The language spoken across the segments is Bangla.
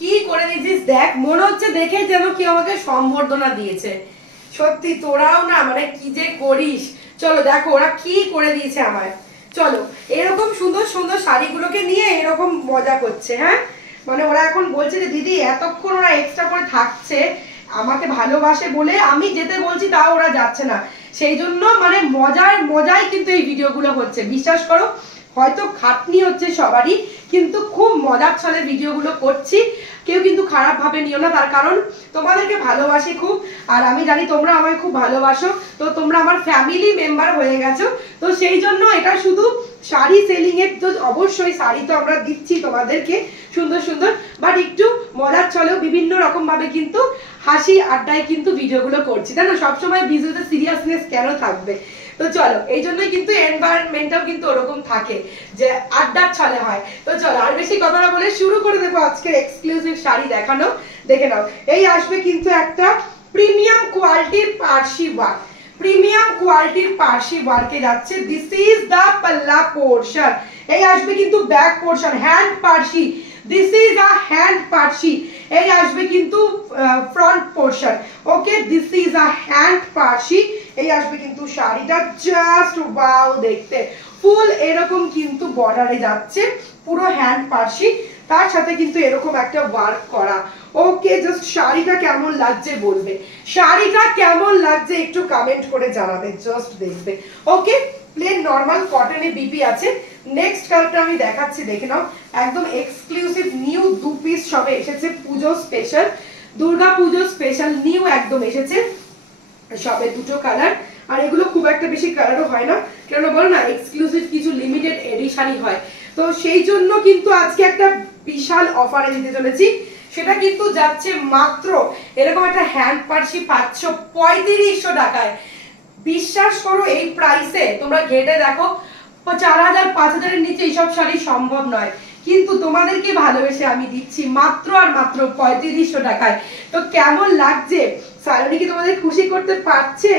কি করে দিয়েছিস দেখ, মনে হচ্ছে দেখে যেন কি আমাকে সম্বর্ধনা দিয়েছে। সত্যি তোরাও না মানে কি যে করিস। চলো দেখো ওরা কি করে দিয়েছে আমায়। চলো এরকম সুন্দর সুন্দর শাড়িগুলোকে নিয়ে এরকম মজা করছে। হ্যাঁ মানে ওরা এখন বলছে যে দিদি এতক্ষণ ওরা এক্সট্রা করে থাকছে, আমাকে ভালোবাসে বলে আমি যেতে বলছি তাও ওরা যাচ্ছে না। সেই জন্য মানে মজায় কিন্তু এই ভিডিওগুলো হচ্ছে, বিশ্বাস করো। হয়তো খাটনি হচ্ছে সবারই, কিন্তু খুব মজার ছলে ভিডিওগুলো করছি। কেউ কিন্তু খারাপ ভাবে নিও না, তার কারণ তোমাদেরকে ভালোবাসি খুব, আর আমি জানি তোমরা আমায় খুব ভালোবাসো। তো তোমরা আমার ফ্যামিলি মেম্বার হয়ে গেছো। তো সেই জন্য এটা শুধু শাড়ি সেলিং এর, তো অবশ্যই শাড়ি তো আমরা দিচ্ছি তোমাদেরকে সুন্দর সুন্দর, বাট একটু মজার ছলেও বিভিন্ন রকম ভাবে কিন্তু হাসি আড্ডায় কিন্তু ভিডিওগুলো করছি, তাই না? সবসময় ভিডিওতে সিরিয়াসনেস কেন থাকবে? তো চলো এই জন্যই কিন্তু এনভায়রনমেন্টটাও কিন্তু ওরকম থাকে যে আড্ডার ছলে হয়। তো চলো আর বেশি কথা না বলে শুরু করে দেবো আজকের এক্সক্লুসিভ শাড়ি দেখানো। দেখে নাও, এই আসবে কিন্তু একটা প্রিমিয়াম কোয়ালিটির পার্সি ওয়ার্ক, প্রিমিয়াম কোয়ালিটির পার্সি ওয়ার্কে যাচ্ছে। দিস ইজ দ্য পাল্লা পোর্শন। এই আসবে কিন্তু ব্যাক পোর্শন, হ্যান্ড পার্সি। দিস ইজ আ হ্যান্ড পার্সি। এই আসবে কিন্তু front portion. Okay, this is a hand পার্সি। এই আসবে কিন্তু শাড়িটা জাস্ট ওয়াও দেখতে, ফুল এরকম কিন্তু বর্ডারে যাচ্ছে, পুরো হ্যান্ড পার্সি, তার সাথে কিন্তু এরকম একটা ওয়ার্ক করা। ওকে, জাস্ট শাড়িটা কেমন লাগছে বলবে, শাড়িটা কেমন লাগছে একটু কমেন্ট করে জানাবে, জাস্ট দেখবে। ওকে, প্লেন নরমাল কটনে বিপি আছে। নেক্সট কালারটা আমি দেখাচ্ছি, দেখে নাও, একদম এক্সক্লুসিভ নিউ 2 পিস সবে এসেছে, পুজো স্পেশাল, দুর্গা পুজো স্পেশাল নিউ একদম এসেছে সবে দুটো কালার। আর এগুলো খুব একটা বেশি কালারও হয় না, কেন বলো না, এক্সক্লুসিভ কিছু লিমিটেড এডিশনই হয়। তো সেই জন্য কিন্তু আজকে একটা বিশাল অফারে দিতে চলেছি, সেটা কিন্তু যাচ্ছে মাত্র এরকম একটা হ্যান্ড পার্সি পাচ্ছ 3500 টাকায়। বিশ্বাস করো এই প্রাইসে তোমরা ঘেটে দেখো 4000 5000-এর নিচে এইসব শাড়ি সম্ভব নয়, কিন্তু তোমাদেরকে ভালোবেসে আমি দিচ্ছি মাত্র আর মাত্র 3500 টাকায়। তো কেমন লাগছে? সালোনি কি তোমাদের খুশি করতে পারছে?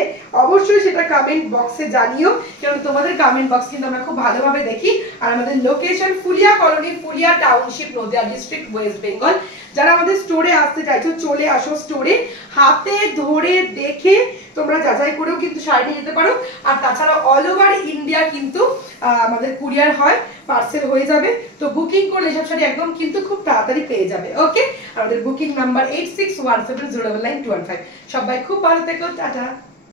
অবশ্যই সেটা কমেন্ট বক্সে জানিও, কারণ তোমাদের কমেন্ট বক্স কিন্তু আমরা খুব ভালোভাবে দেখি। আর আমাদের location Phulia colony, Phulia township, Nadia district, West Bengal. যারা আমাদের স্টোরে আসতে চাইছো চলে আসো স্টোরে, হাতে ধরে দেখে তোমরা যাচাই করেও কিন্তু শাড়ি নিয়ে যেতে পারো। আর তাছাড়া অল ওভার ইন্ডিয়া কিন্তু আমাদের কুরিয়ার হয়, পার্সেল হয়ে যাবে। তো বুকিং করলে এসব শাড়ি একদম কিন্তু খুব তাড়াতাড়ি পেয়ে যাবে। ওকে, আমাদের বুকিং নাম্বার 8617099215। সবাই খুব ভালো থেকো, টাটা।